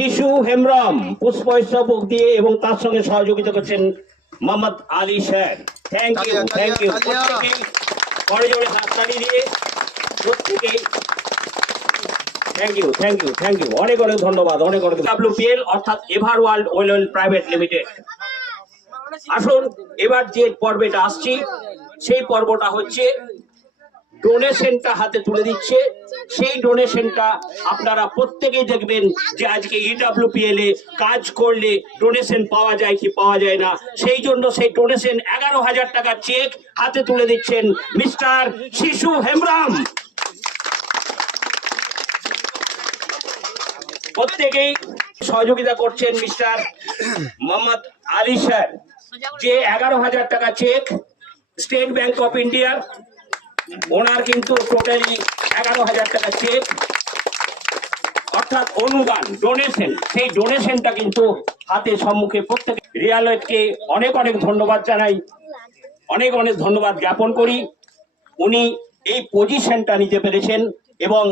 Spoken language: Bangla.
শিশু হেমব্রম পুষ্পস্তবক দিয়ে এবং তার সঙ্গে সহযোগিতা করছেন Mohammad Ali sir. Thank you, thank you. প্রত্যেকেই বড় জোরে হাততালি দিয়ে প্রত্যেকেই thank you, thank you, thank you. অনেক অনেক ধন্যবাদ, অনেক অনেক। WPL অর্থাৎ ever world well private limited. আসুন এবার যে পর্বটা আসছি সেই পর্বটা হচ্ছে ডোনেশনটা হাতে তুলে দিচ্ছে। সেই ডোনেশনটা আপনারা প্রত্যেকেই দেখবেন যে আজকে EWPL এ কাজ করলে ডোনেশন পাওয়া যায় কি পাওয়া যায় না, সেই জন্য সেই ডোনেশন 11,000 টাকার চেক হাতে তুলে দিচ্ছেন মিস্টার শিশু হেমব্রম। প্রত্যেকেই সহযোগিতা করছেন মিস্টার মোহাম্মদ আলী স্যার, যে 11,000 টাকা চেক স্টেট ব্যাংক অফ ইন্ডিয়ার। ওনার কিন্তু টোটালি 11,000 টাকা চেক অর্থাৎ অনুদান ডোনেশন, সেই ডোনেশনটা কিন্তু হাতে সম্মুখে প্রত্যেকে। রিয়ালয়েডকে অনেক অনেক ধন্যবাদ জানাই, অনেক অনেক ধন্যবাদ জ্ঞাপন করি। উনি এই পজিশনটা নিতে পেরেছেন এবং